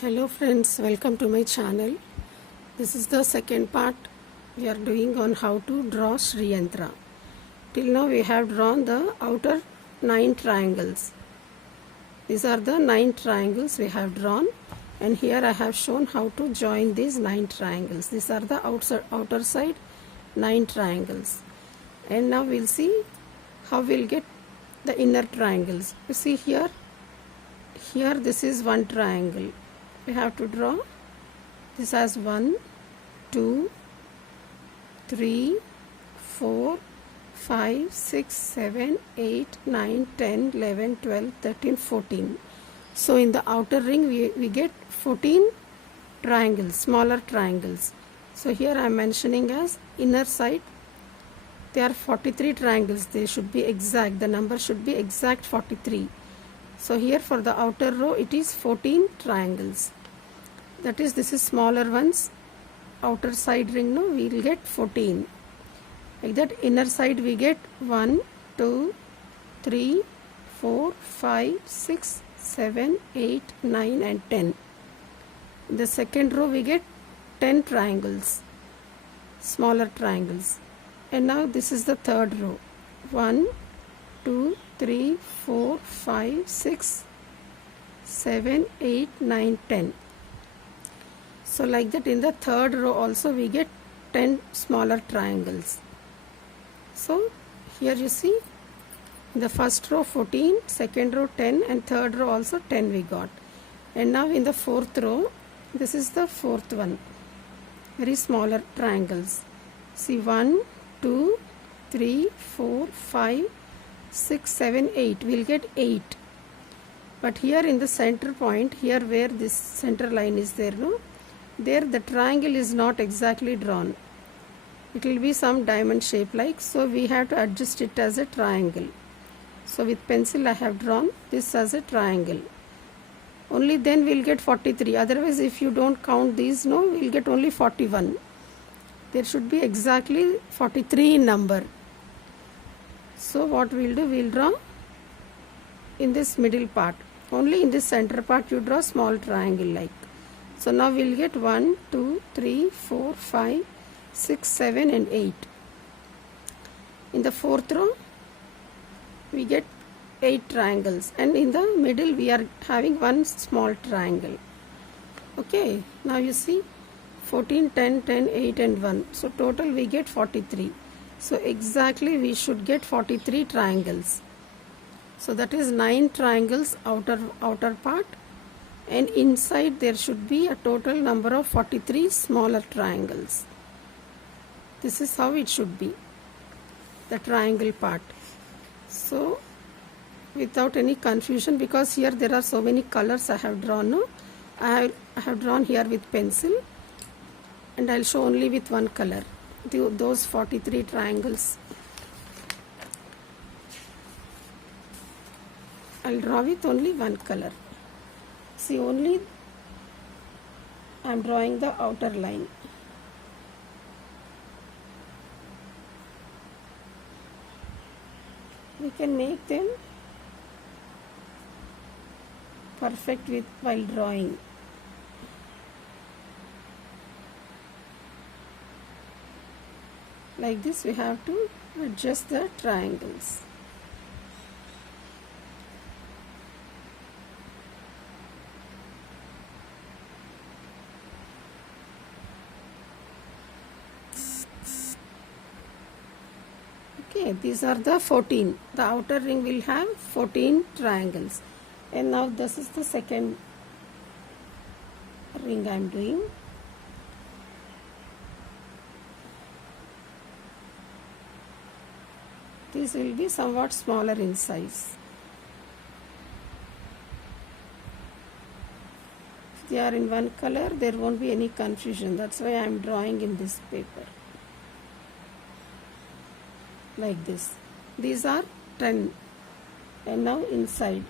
Hello friends, welcome to my channel. This is the second part we are doing on how to draw Sri Yantra. Till now we have drawn the outer 9 triangles. These are the 9 triangles we have drawn, and here I have shown how to join these 9 triangles. These are the outer side 9 triangles. And now we'll see how we'll get the inner triangles. You see here this is one triangle. We have to draw this as 1, 2, 3, 4, 5, 6, 7, 8, 9, 10, 11, 12, 13, 14. So in the outer ring we get 14 triangles, smaller triangles. So here I am mentioning as inner side. There are 43 triangles. They should be exact. The number should be exact 43. So here for the outer row it is 14 triangles. That is, this is smaller ones. Outer side ring, no, we will get 14. Like that, inner side we get 1, 2, 3, 4, 5, 6, 7, 8, 9 and 10. In the second row we get 10 triangles, smaller triangles. And now this is the third row. 1, 2, 3, 4, 5, 6, 7, 8, 9, 10. So like that, in the third row also we get 10 smaller triangles. So here you see, in the first row 14, second row 10 and third row also 10 we got. And now in the fourth row, this is the fourth one, very smaller triangles. See, 1, 2, 3, 4, 5, 6, 7, 8, we will get 8. But here in the center point, here where this center line is there, no? There the triangle is not exactly drawn. It will be some diamond shape like, so we have to adjust it as a triangle. So with pencil I have drawn this as a triangle. Only then we will get 43. Otherwise if you don't count these, no, we will get only 41. There should be exactly 43 in number. So what we will do, we will draw in this middle part. Only in this center part you draw small triangle like. So now we will get 1, 2, 3, 4, 5, 6, 7 and 8. In the fourth row we get 8 triangles, and in the middle we are having one small triangle. Okay, now you see 14, 10, 10, 8 and 1. So total we get 43. So exactly we should get 43 triangles. So that is 9 triangles outer part, and inside there should be a total number of 43 smaller triangles. This is how it should be, the triangle part. So without any confusion, because here there are so many colors I have drawn, no? I have drawn here with pencil, and I will show only with one color those 43 triangles. I will draw with only one color. See, only I am drawing the outer line. We can make them perfect while drawing. Like this we have to adjust the triangles. Okay, these are the 14. The outer ring will have 14 triangles. And now this is the second ring I am doing. These will be somewhat smaller in size. If they are in one color, there won't be any confusion. That's why I am drawing in this paper. Like this. These are 10. And now inside.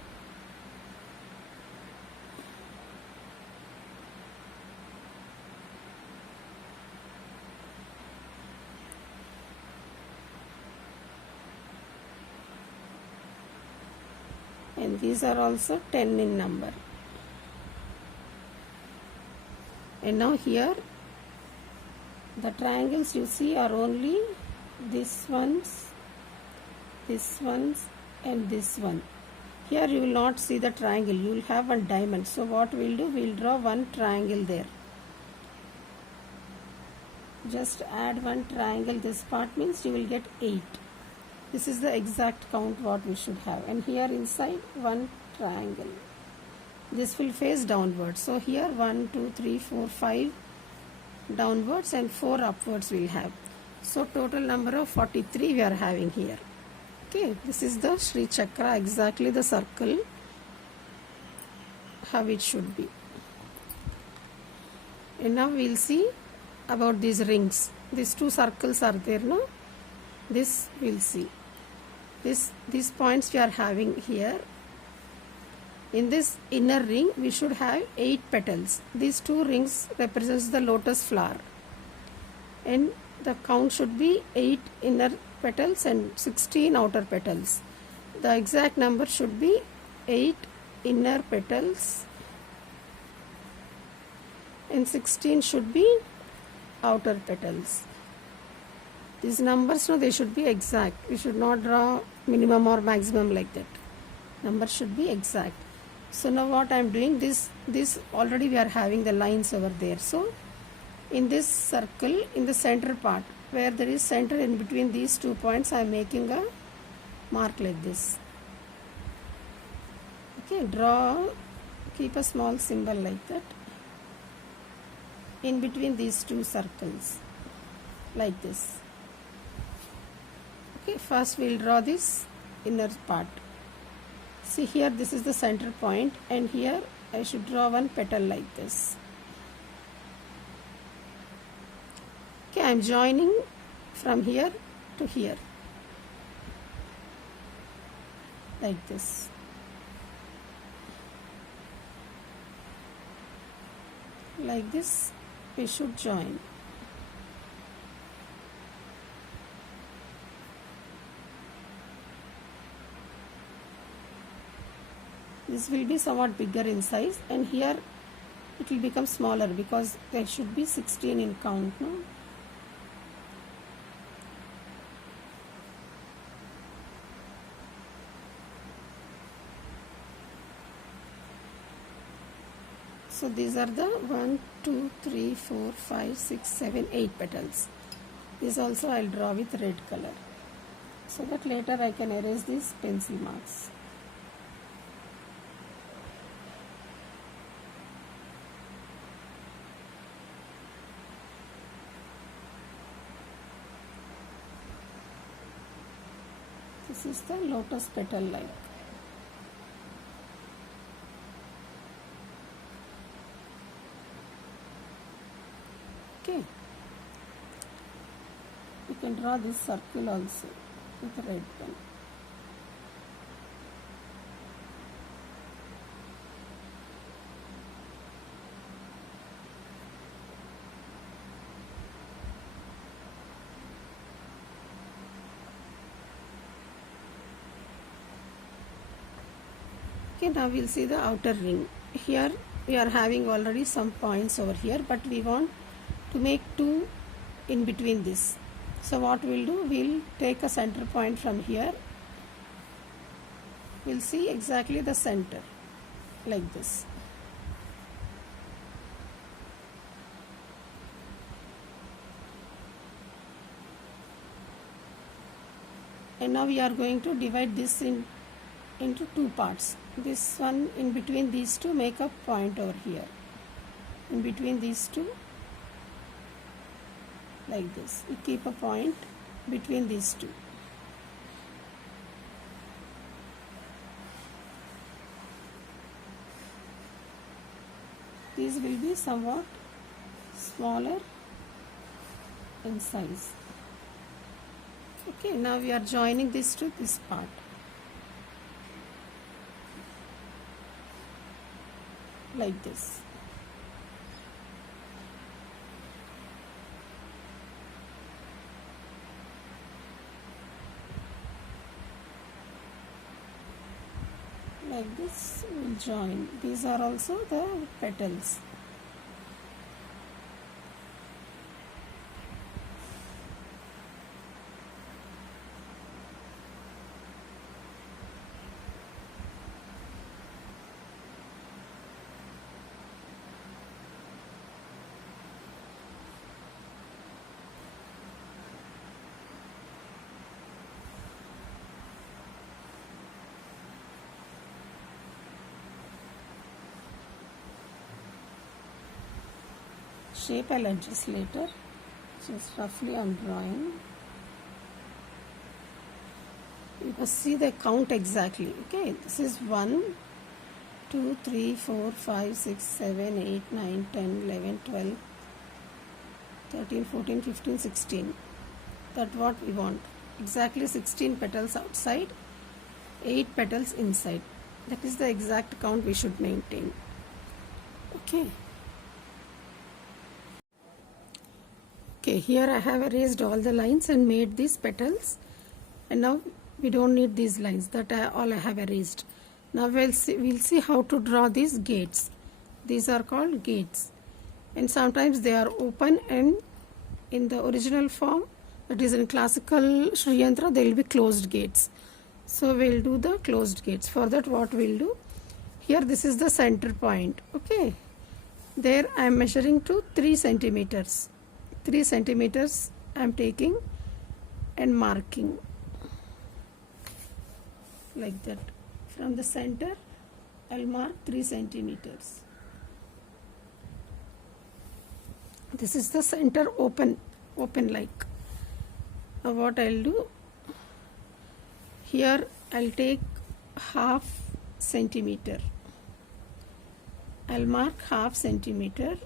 And these are also 10 in number. And now here the triangles you see are only this ones, and this one. Here you will not see the triangle, you will have one diamond. So what we'll do, we'll draw one triangle there. Just add one triangle, this part means you will get 8. This is the exact count what we should have. And here inside one triangle. This will face downwards. So here 1, 2, 3, 4, 5 downwards and 4 upwards we'll have. So total number of 43 we are having here. Okay, this is the Sri Chakra, exactly the circle how it should be. And now we'll see about these rings. These 2 circles are there, no? This we'll see. These points we are having here. In this inner ring we should have 8 petals. These 2 rings represents the lotus flower. And the count should be 8 inner petals and 16 outer petals. The exact number should be 8 inner petals and 16 should be outer petals. These numbers, no, they should be exact. We should not draw minimum or maximum like that. Number should be exact. So now what I am doing, this already we are having the lines over there. So in this circle, in the center part, where there is center in between these 2 points, I am making a mark like this. Okay, keep a small symbol like that in between these 2 circles, like this. Okay, first we will draw this inner part. See here, this is the center point, and here I should draw one petal like this. Okay, I am joining from here to here, like this. Like this we should join. This will be somewhat bigger in size, and here it will become smaller because there should be 16 in count, no? So these are the 1, 2, 3, 4, 5, 6, 7, 8 petals. This also I will draw with red color, so that later I can erase these pencil marks. This is the lotus petal like. Okay, you can draw this circle also with a red pen. Okay, now we'll see the outer ring. Here we are having already some points over here, but we want to make 2 in between this. So what we'll do, we'll take a center point from here. We'll see exactly the center, like this. And now we are going to divide this into 2 parts. This one in between these 2, make a point over here. In between these 2, like this. We keep a point between these 2. These will be somewhat smaller in size. Okay, now we are joining this to this part. Like this. Like this we'll join. These are also the petals. shape I'll adjust later. Just roughly I'm drawing. You must see the count exactly. Okay, this is 1, 2, 3, 4, 5, 6, 7, 8, 9, 10, 11, 12, 13, 14, 15, 16. That's what we want. Exactly 16 petals outside, 8 petals inside. That is the exact count we should maintain. Okay. Okay, here I have erased all the lines and made these petals, and now we don't need these lines. All I have erased. Now we'll see how to draw these gates. These are called gates, and sometimes they are open, and in the original form, that is in classical Sri Yantra, they will be closed gates. So we'll do the closed gates. For that, what we'll do, here this is the center point. Okay, there I am measuring to 3 centimeters. 3 centimeters I am taking and marking like that. From the center, I'll mark 3 centimeters. This is the center open like. Now what I'll do, here I'll take half centimeter. I'll mark half centimeter.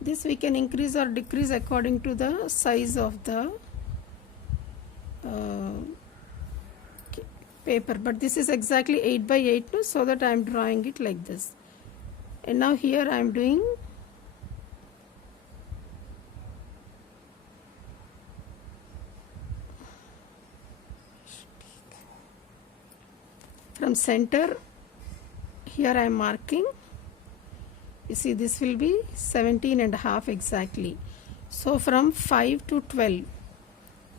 This we can increase or decrease according to the size of the paper, but this is exactly 8 by 8, so that I am drawing it like this. And now here I am doing from center. Here I am marking. You see, this will be 17.5 exactly. So from 5 to 12,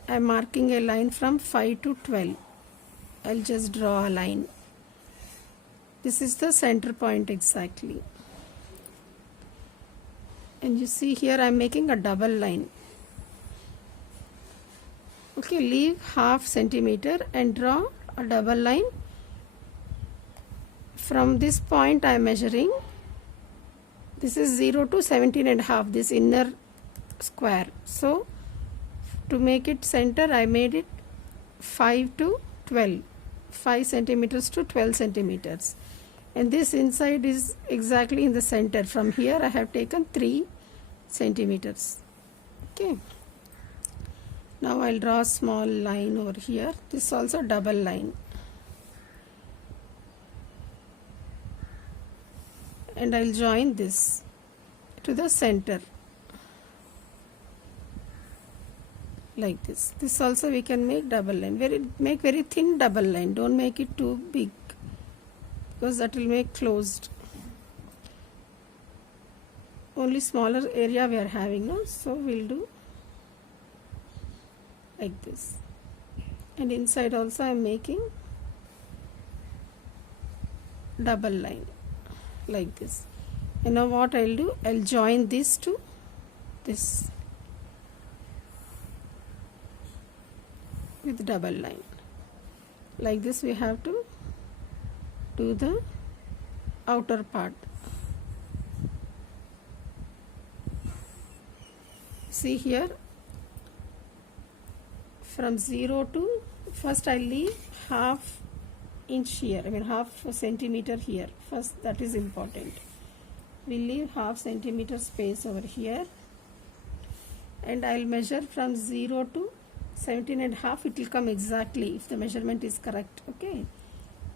I am marking a line from 5 to 12. I'll just draw a line. This is the center point exactly. And you see here I am making a double line. Okay, leave half centimeter and draw a double line. From this point I am measuring. This is 0 to 17.5, this inner square. So to make it center, I made it 5 to 12. 5 centimeters to 12 centimeters. And this inside is exactly in the center. From here I have taken 3 centimeters. Okay. Now I'll draw a small line over here. This is also double line. And I'll join this to the center like this. This also we can make double line. Make very thin double line. Don't make it too big, because that will make closed. Only smaller area we are having now, so we'll do like this. And inside also I am making double line like this. And now what I'll do, I'll join this to this with double line. Like this we have to do the outer part. See here, from 0 to, first I'll leave half inch here, half centimeter here. First, that is important. We'll leave half centimeter space over here, and I'll measure from 0 to 17.5. It will come exactly if the measurement is correct. Okay.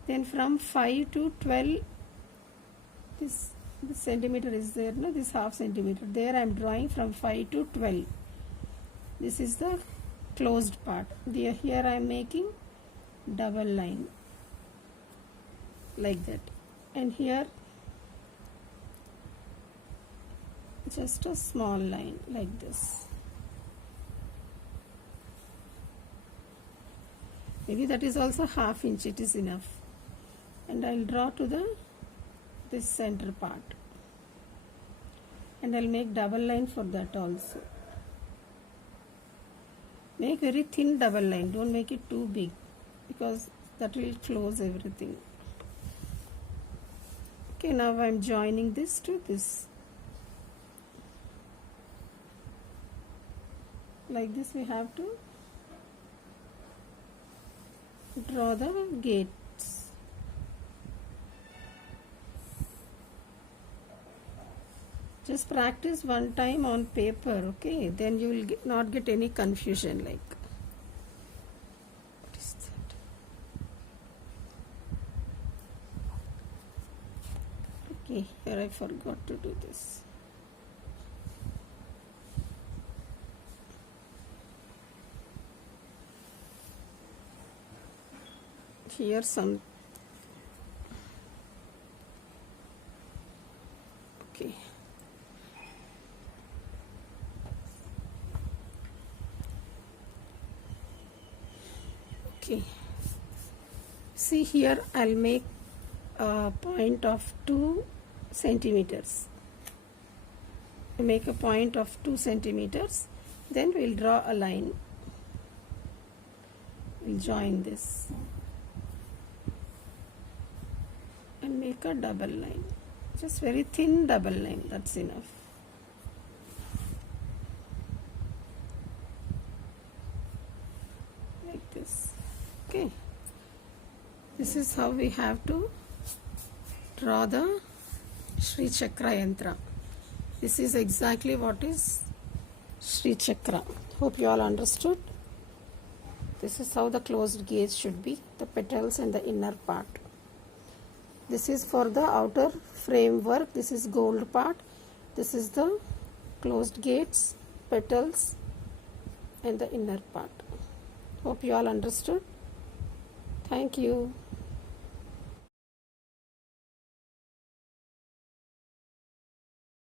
Then from 5 to 12, this centimeter is there, no? This half centimeter. There I am drawing from 5 to 12. This is the closed part. Here I am making double line like that. And here just a small line like this. Maybe that is also half inch, it is enough. And I'll draw to this center part. And I'll make double line for that also. Make very thin double line, don't make it too big, because that will close everything. Okay, now I'm joining this to this. like this we have to draw the gates. Just practice one time on paper, okay? Then you will not get any confusion like. What is that? Okay, here I forgot to do this. Here some. Okay. Okay, see here I'll make a point of 2 centimeters. Make a point of 2 centimeters, then we'll draw a line. We'll join this and make a double line, just very thin double line, that's enough. Like this. Okay, this is how we have to draw the Sri Chakra Yantra. This is exactly what is Sri Chakra. Hope you all understood. This is how the closed gates should be, the petals and the inner part. This is for the outer framework. This is gold part. This is the closed gates, petals and the inner part. Hope you all understood. Thank you.